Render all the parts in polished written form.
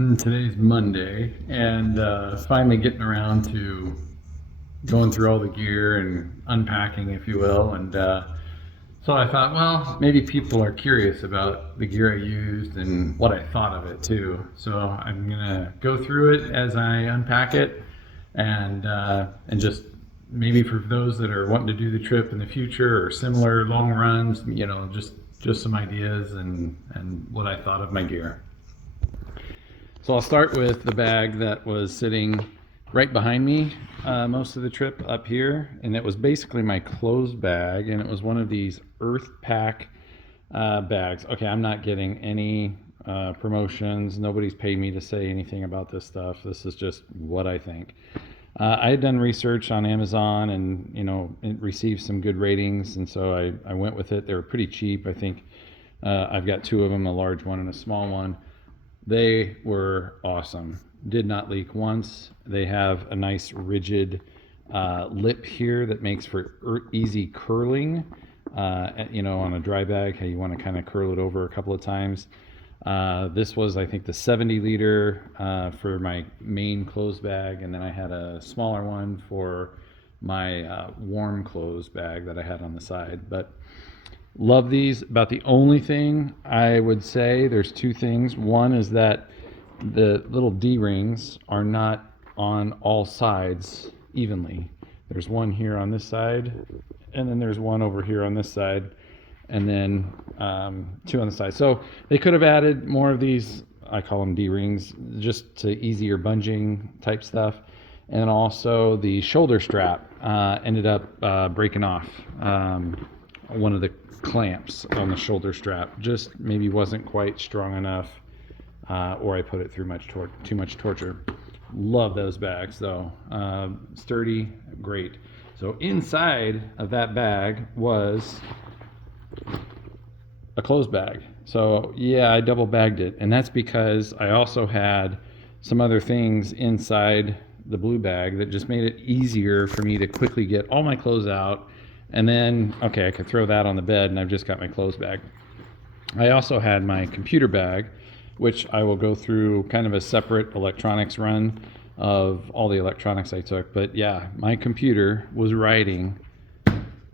Today's Monday, and finally getting around to going through all the gear and unpacking, if you will. And so I thought, well, maybe people are curious about the gear I used and what I thought of it too. So I'm gonna go through it as I unpack it, and just maybe for those that are wanting to do the trip in the future or similar long runs, just some ideas and what I thought of my gear. So I'll start with the bag that was sitting right behind me most of the trip up here, and it was basically my clothes bag, and it was one of these Earth Pack bags. Okay, I'm not getting any promotions. Nobody's paid me to say anything about this stuff. This is just what I think. I had done research on Amazon, and it received some good ratings, and so I went with it. They were pretty cheap. I think I've got two of them, a large one and a small one. They were awesome. Did not leak once. They have a nice rigid lip here that makes for easy curling. On a dry bag, how you want to kind of curl it over a couple of times. This was, I think, the 70 liter for my main clothes bag, and then I had a smaller one for my warm clothes bag that I had on the side. But love these. About the only thing I would say, there's two things. One is that the little D-rings are not on all sides evenly. There's one here on this side, and then there's one over here on this side, and then two on the side. So they could have added more of these, I call them D-rings, just to easier bunging type stuff. And also the shoulder strap ended up breaking off. One of the clamps on the shoulder strap just maybe wasn't quite strong enough, or I put it through too much torture. Love those bags though. Sturdy, great. So inside of that bag was a clothes bag. So yeah, I double bagged it, and that's because I also had some other things inside the blue bag that just made it easier for me to quickly get all my clothes out. And then, okay, I could throw that on the bed and I've just got my clothes bag. I also had my computer bag, which I will go through kind of a separate electronics run of all the electronics I took. But yeah, my computer was riding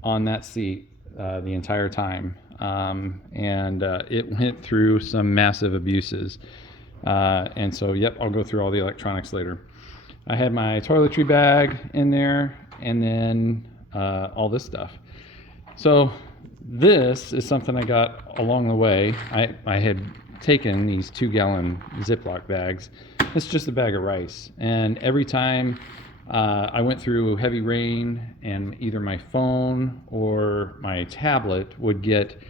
on that seat the entire time. And it went through some massive abuses. And so, yep, I'll go through all the electronics later. I had my toiletry bag in there, and then all this stuff. So this is something I got along the way. I had taken these 2-gallon Ziploc bags. It's just a bag of rice. And every time I went through heavy rain and either my phone or my tablet would get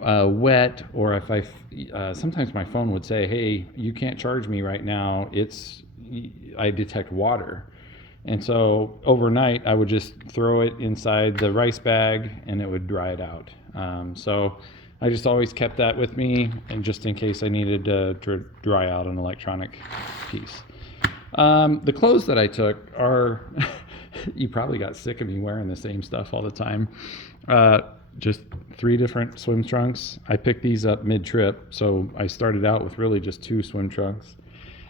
wet, or if sometimes my phone would say, hey, you can't charge me right now. I detect water. And so overnight, I would just throw it inside the rice bag and it would dry it out. So I just always kept that with me, and just in case I needed to dry out an electronic piece. The clothes that I took are, you probably got sick of me wearing the same stuff all the time. Just 3 different swim trunks. I picked these up mid-trip, so I started out with really just 2 swim trunks.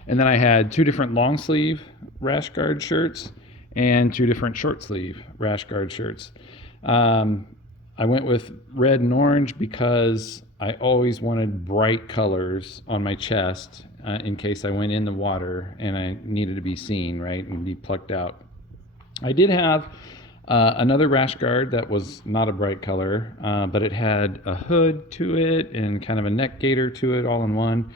And then I had 2 different long sleeve rash guard shirts and 2 different short sleeve rash guard shirts. I went with red and orange because I always wanted bright colors on my chest in case I went in the water and I needed to be seen, right, and be plucked out. I did have another rash guard that was not a bright color, but it had a hood to it and kind of a neck gaiter to it all in one.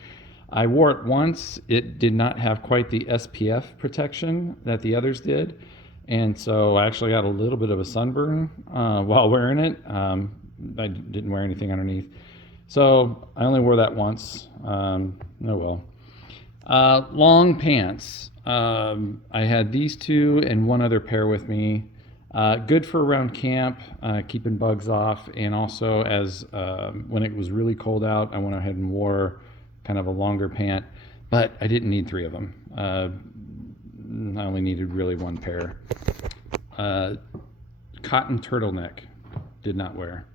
I wore it once. It did not have quite the SPF protection that the others did. And so I actually got a little bit of a sunburn while wearing it. I didn't wear anything underneath. So I only wore that once. Oh well. Long pants. I had these 2 and one other pair with me. Good for around camp, keeping bugs off. And also as when it was really cold out, I went ahead and wore kind of a longer pant, but I didn't need 3 of them. I only needed really 1 pair. Cotton turtleneck, did not wear.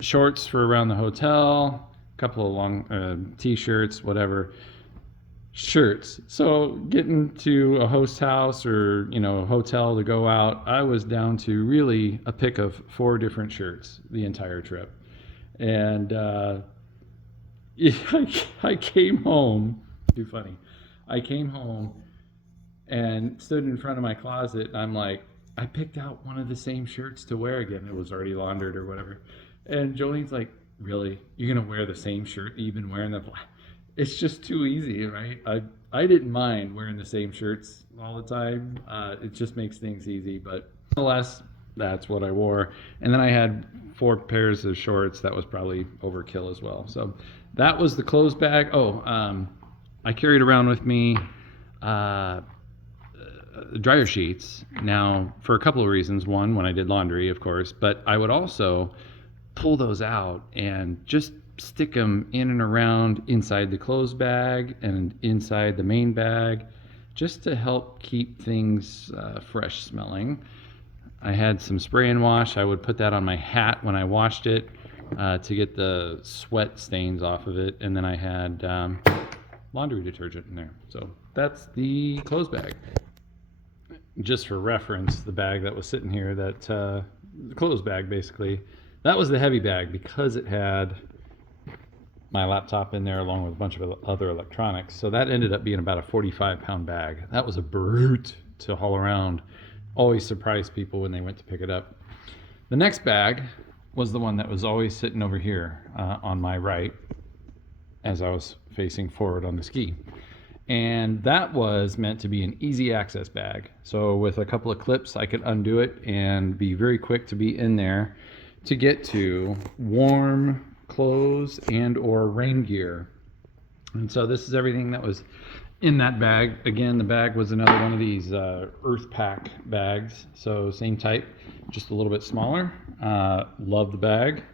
Shorts for around the hotel, a couple of long t-shirts, whatever. shirts. So getting to a host house or a hotel to go out, I was down to really a pick of 4 different shirts the entire trip. And yeah, I came home. Too funny. I came home and stood in front of my closet, and I'm like, I picked out one of the same shirts to wear again. It was already laundered or whatever. And Jolene's like, really? You're gonna wear the same shirt that you've been wearing it's just too easy, right? I didn't mind wearing the same shirts all the time. It just makes things easy, but nonetheless, that's what I wore. And then I had 4 pairs of shorts. That was probably overkill as well. So that was the clothes bag. I carried around with me dryer sheets. Now, for a couple of reasons. One, when I did laundry, of course, but I would also pull those out and just stick them in and around inside the clothes bag and inside the main bag, just to help keep things fresh smelling. I had some spray and wash. I would put that on my hat when I washed it to get the sweat stains off of it. And then I had laundry detergent in there. So that's the clothes bag. Just for reference, the bag that was sitting here, the clothes bag basically, that was the heavy bag because it had my laptop in there along with a bunch of other electronics. So that ended up being about a 45-pound bag. That was a brute to haul around. Always surprised people when they went to pick it up. The next bag was the one that was always sitting over here on my right as I was facing forward on the ski. And that was meant to be an easy access bag. So with a couple of clips, I could undo it and be very quick to be in there to get to warm clothes and or rain gear. And so this is everything that was in that bag. Again, the bag was another one of these Earth Pack bags. So same type, just a little bit smaller. Love the bag.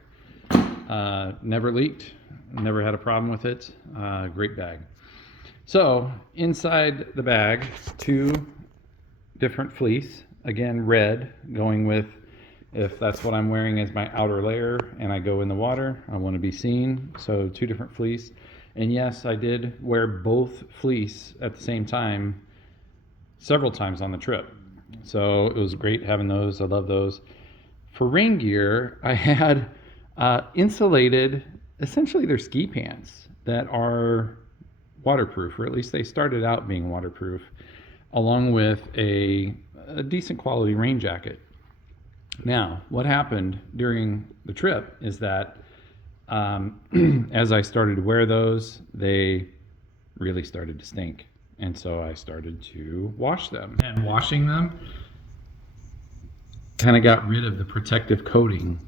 Never leaked. Never had a problem with it. Great bag. So inside the bag, 2 different fleece. Again, red, going with, if that's what I'm wearing as my outer layer and I go in the water, I want to be seen. So 2 different fleece. And yes, I did wear both fleece at the same time several times on the trip. So it was great having those. I love those. For rain gear, I had insulated, essentially they're ski pants that are waterproof, or at least they started out being waterproof, along with a decent quality rain jacket. Now, what happened during the trip is that as I started to wear those, they really started to stink. And so I started to wash them. And washing them kind of got rid of the protective coating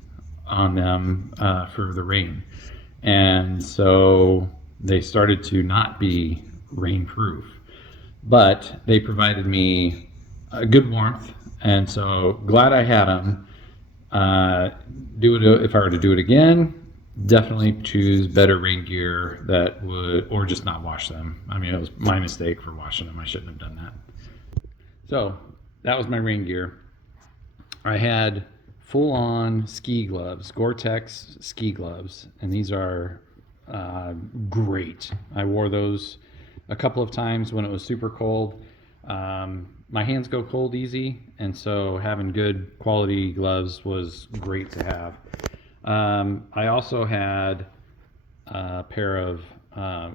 on them for the rain. And so they started to not be rain-proof. But they provided me a good warmth, and so glad I had them. If I were to do it again, definitely choose better rain gear that would, or just not wash them. I mean, it was my mistake for washing them. I shouldn't have done that. So that was my rain gear. I had full-on ski gloves, Gore-Tex ski gloves, and these are great. I wore those a couple of times when it was super cold. My hands go cold easy, and so having good quality gloves was great to have. I also had a pair of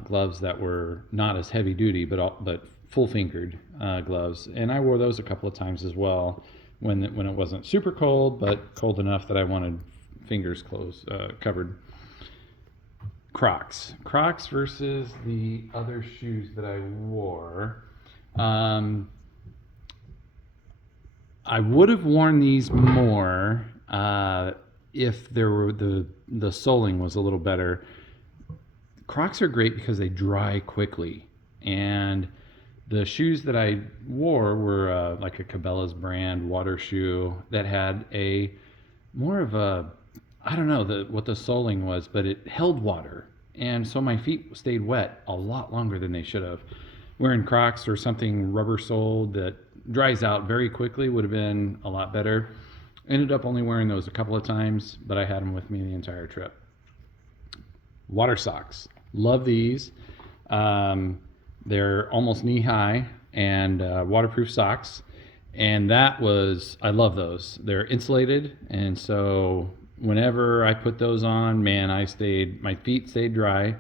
gloves that were not as heavy duty, but full fingered gloves, and I wore those a couple of times as well when it wasn't super cold, but cold enough that I wanted fingers closed, covered. Crocs versus the other shoes that I wore. I would have worn these more if there were the soling was a little better. Crocs are great because they dry quickly, and the shoes that I wore were like a Cabela's brand water shoe that had a more of a, I don't know what the soling was, but it held water, and so my feet stayed wet a lot longer than they should have. Wearing Crocs or something rubber soled that dries out very quickly would have been a lot better. Ended up only wearing those a couple of times, but I had them with me the entire trip. Water socks, love these. They're almost knee high and waterproof socks. And I love those. They're insulated. And so whenever I put those on, man, my feet stayed dry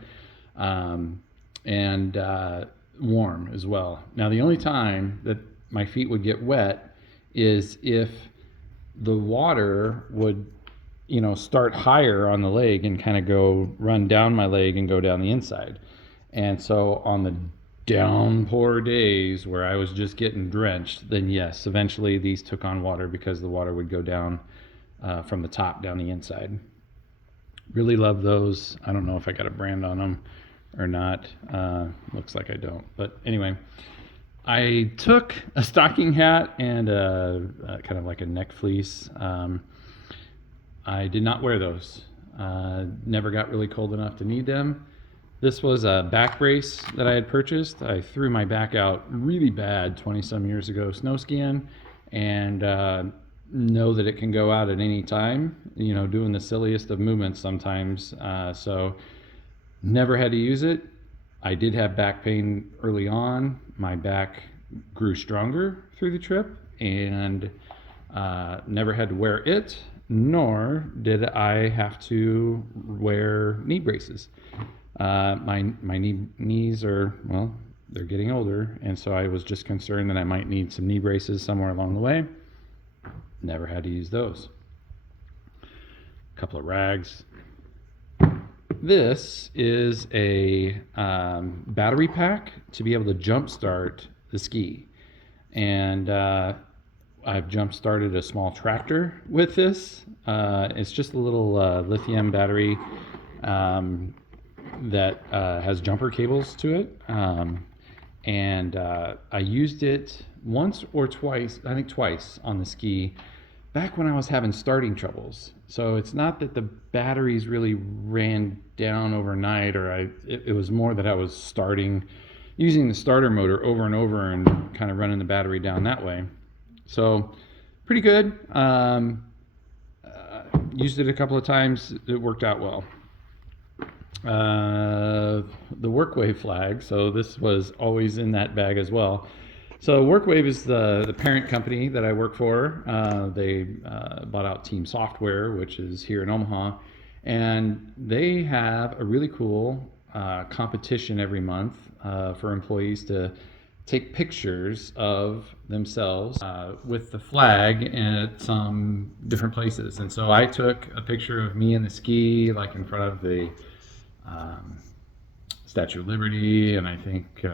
and warm as well. Now, the only time that my feet would get wet is if the water would, start higher on the leg and kind of run down my leg and go down the inside. And so on the downpour days where I was just getting drenched, then yes, eventually these took on water because the water would go down from the top down the inside. Really love those. I don't know if I got a brand on them or not. Looks like I don't. But anyway, I took a stocking hat and kind of like a neck fleece. I did not wear those. Never got really cold enough to need them. This was a back brace that I had purchased. I threw my back out really bad 20 some years ago snow skiing, and know that it can go out at any time, doing the silliest of movements sometimes. So never had to use it. I did have back pain early on. My back grew stronger through the trip, and never had to wear it, nor did I have to wear knee braces. My knees are, well, they're getting older, and so I was just concerned that I might need some knee braces somewhere along the way. Never had to use those. A couple of rags. This is a battery pack to be able to jumpstart the ski, and I've jump-started a small tractor with this. It's just a little lithium battery that has jumper cables to it. And I used it once or twice, I think twice, on the ski back when I was having starting troubles. So it's not that the batteries really ran down overnight, or it was more that I was using the starter motor over and over and kind of running the battery down that way. So pretty good. Used it a couple of times. It worked out well. The WorkWave flag. So this was always in that bag as well. So WorkWave is the parent company that I work for. They bought out Team Software, which is here in Omaha. And they have a really cool competition every month for employees to take pictures of themselves with the flag at some different places. And so I took a picture of me in the ski, like in front of the Statue of Liberty, and I think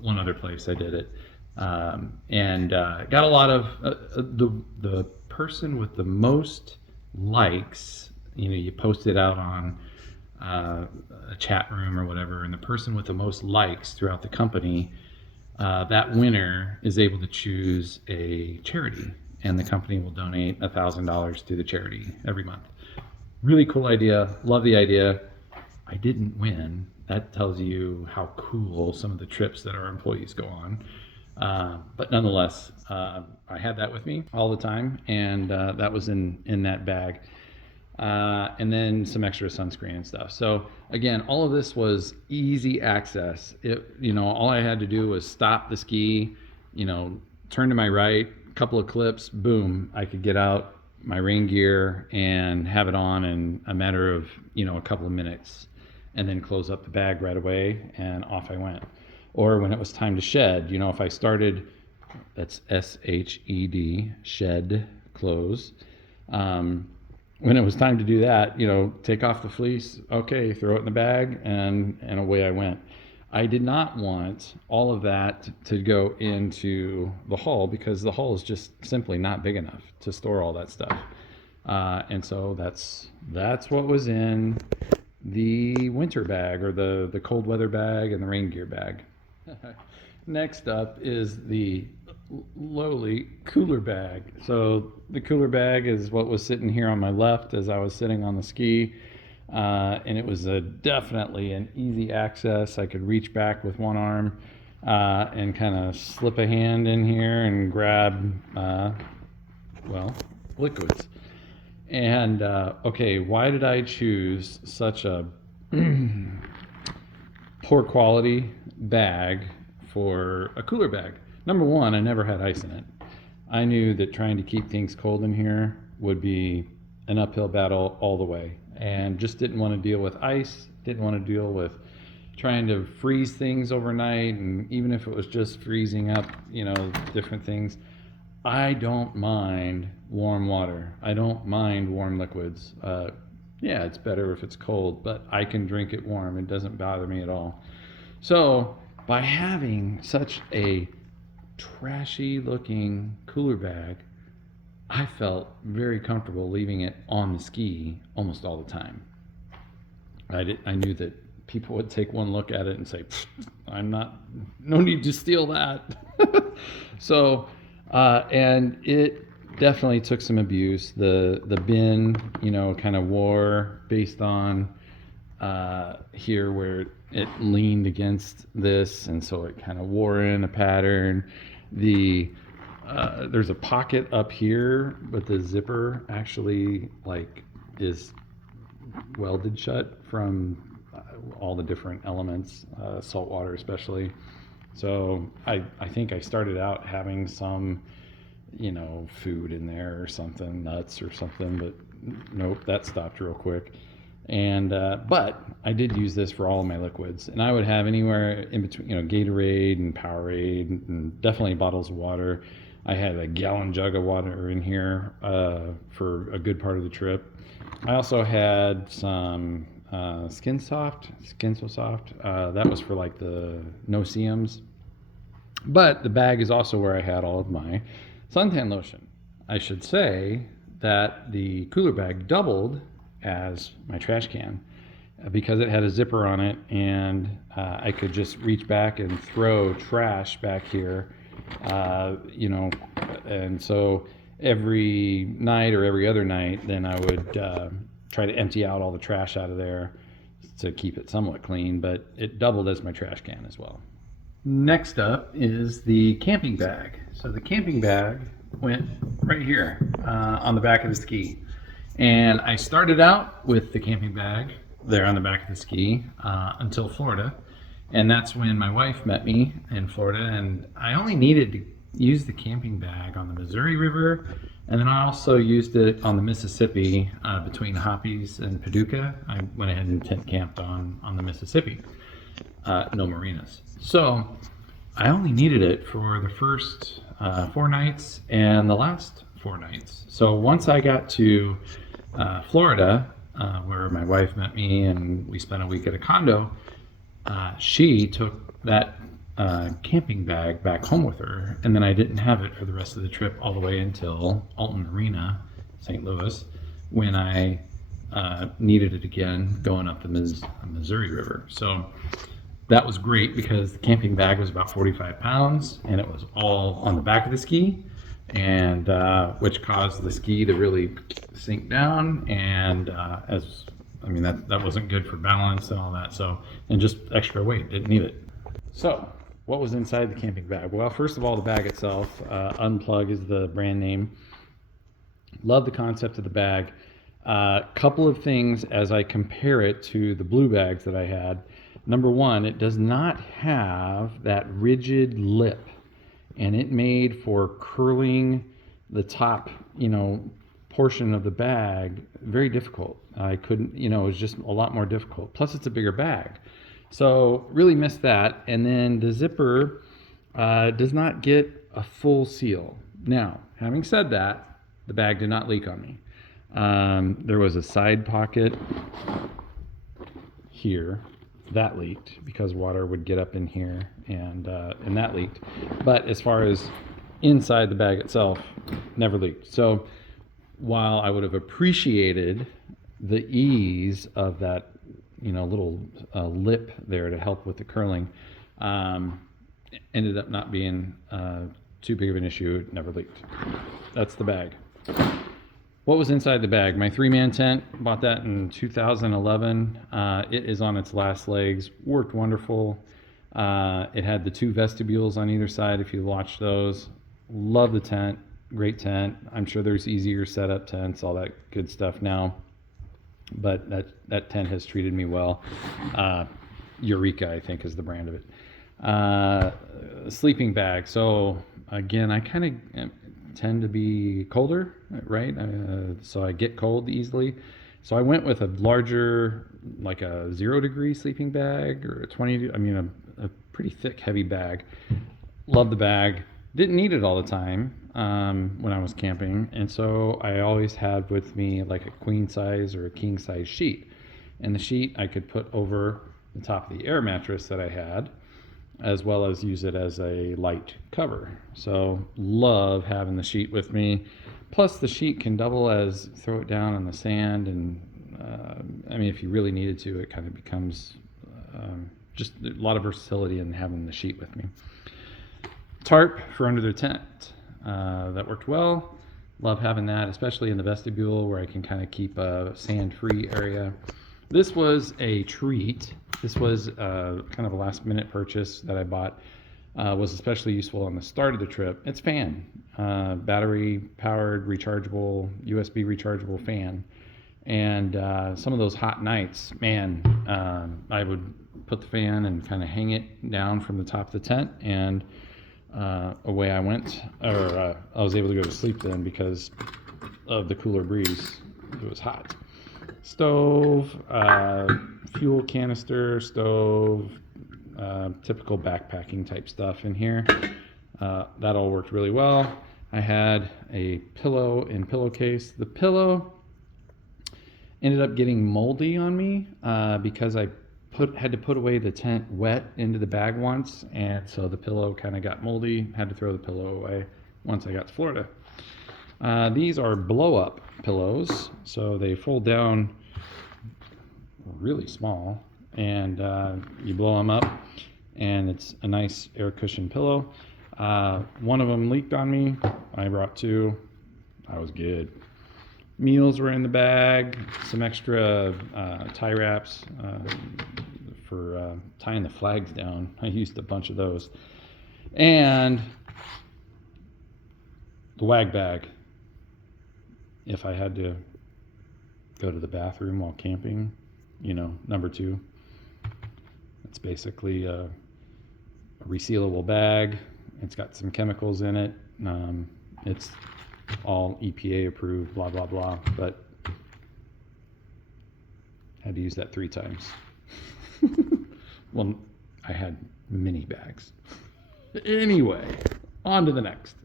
one other place I did it. And got a lot of the person with the most likes, you post it out on a chat room or whatever, and the person with the most likes throughout the company, that winner is able to choose a charity, and the company will donate $1,000 to the charity every month. Really cool idea. Love the idea. I didn't win. That tells you how cool some of the trips that our employees go on. But nonetheless, I had that with me all the time, and that was in that bag. And then some extra sunscreen and stuff. So again, all of this was easy access. All I had to do was stop the ski, turn to my right, couple of clips, boom, I could get out my rain gear and have it on in a matter of, a couple of minutes, and then close up the bag right away, and off I went. Or when it was time to shed, if I started, that's SHED, shed, close. When it was time to do that, take off the fleece, okay, throw it in the bag, and away I went. I did not want all of that to go into the hull, because the hull is just simply not big enough to store all that stuff. And so that's what was in the winter bag, or the cold weather bag, and the rain gear bag. Next up is the lowly cooler bag. So the cooler bag is what was sitting here on my left as I was sitting on the ski, and it was definitely an easy access. I could reach back with one arm and kind of slip a hand in here and grab liquids. And okay, why did I choose such a poor quality bag for a cooler bag. Number one, I never had ice in it. I knew that trying to keep things cold in here would be an uphill battle all the way, and just didn't want to deal with ice, didn't want to deal with trying to freeze things overnight, and even if it was just freezing up, different things. I don't mind warm water. I don't mind warm liquids. Yeah, it's better if it's cold, but I can drink it warm. It doesn't bother me at all. So by having such a trashy looking cooler bag, I felt very comfortable leaving it on the ski almost all the time. I knew that people would take one look at it and say, no need to steal that. So, and it definitely took some abuse. The bin, kind of wore based on here where it leaned against this, and so it kind of wore in a pattern. There's a pocket up here, but the zipper actually is welded shut from all the different elements, salt water especially. So I think I started out having some, food in there or something, nuts or something, but nope, that stopped real quick. And but I did use this for all of my liquids, and I would have anywhere in between, Gatorade and Powerade, and definitely bottles of water. I had a gallon jug of water in here for a good part of the trip. I also had some Skin So Soft. That was for like the no-see-ums. But the bag is also where I had all of my suntan lotion. I should say that the cooler bag doubled as my trash can because it had a zipper on it, and I could just reach back and throw trash back here, and so every night or every other night, then I would try to empty out all the trash out of there to keep it somewhat clean, but it doubled as my trash can as well. Next up is the camping bag. So the camping bag went right here on the back of the ski. And I started out with the camping bag there on the back of the ski until Florida. And that's when my wife met me in Florida, and I only needed to use the camping bag on the Missouri River, and then I also used it on the Mississippi between Hoppies and Paducah. I went ahead and tent camped on the Mississippi, no marinas. So I only needed it for the first 4 nights and the last 4 nights. So once I got to Florida, where my wife met me and we spent a week at a condo, she took that camping bag back home with her, and then I didn't have it for the rest of the trip all the way until Alton Marina, St. Louis, when I needed it again going up the Missouri River. So that was great because the camping bag was about 45 pounds, and it was all on the back of the ski, and which caused the ski to really sink down, and that wasn't good for balance and all that. So, and just extra weight, didn't need it. So what was inside the camping bag? Well, first of all, the bag itself, Unplug is the brand name. Love the concept of the bag. Couple of things as I compare it to the blue bags that I had. Number one, it does not have that rigid lip, and it made for curling the top, portion of the bag very difficult. I couldn't, it was just a lot more difficult. Plus, it's a bigger bag. So really missed that. And then the zipper does not get a full seal. Now, having said that, the bag did not leak on me. There was a side pocket here that leaked because water would get up in here, and that leaked. But as far as inside the bag itself, never leaked. So while I would have appreciated the ease of that, little lip there to help with the curling, ended up not being too big of an issue. It never leaked. That's the bag. What was inside the bag? My 3-man tent, bought that in 2011. It is on its last legs, worked wonderful. It had the 2 vestibules on either side if you watch those. Love the tent, great tent. I'm sure there's easier setup tents, all that good stuff now. But that tent has treated me well. Eureka, I think, is the brand of it. Sleeping bag. So again, I kind of tend to be colder, right? So I get cold easily. So I went with a larger, like a 0 degree sleeping bag, or a 20. I mean, a pretty thick, heavy bag. Love the bag. Didn't need it all the time when I was camping, and so I always had with me like a queen size or a king size sheet. And the sheet I could put over the top of the air mattress that I had, as well as use it as a light cover. So love having the sheet with me. Plus the sheet can double as throw it down on the sand, and I mean, if you really needed to, it kind of becomes just a lot of versatility in having the sheet with me. Tarp for under the tent. That worked well. Love having that, especially in the vestibule where I can kind of keep a sand-free area. This was a treat. This was kind of a last-minute purchase that I bought. Was especially useful on the start of the trip. It's fan, battery-powered, rechargeable, USB rechargeable fan. And some of those hot nights, man, I would put the fan and kind of hang it down from the top of the tent, and away I went, or I was able to go to sleep then because of the cooler breeze. It was hot. Stove, fuel canister, stove, typical backpacking type stuff in here. That all worked really well. I had a pillow and pillowcase. The pillow ended up getting moldy on me because I had to put away the tent wet into the bag once, and so the pillow kind of got moldy. Had to throw the pillow away once I got to Florida. These are blow-up pillows, so they fold down really small, and you blow them up, and it's a nice air cushion pillow. One of them leaked on me. I brought two. I was good. Meals were in the bag, some extra tie wraps for tying the flags down. I used a bunch of those. And the wag bag. If I had to go to the bathroom while camping, number 2. It's basically a resealable bag. It's got some chemicals in it. It's all EPA approved, blah, blah, blah, but had to use that 3 times. Well, I had mini bags. Anyway, on to the next.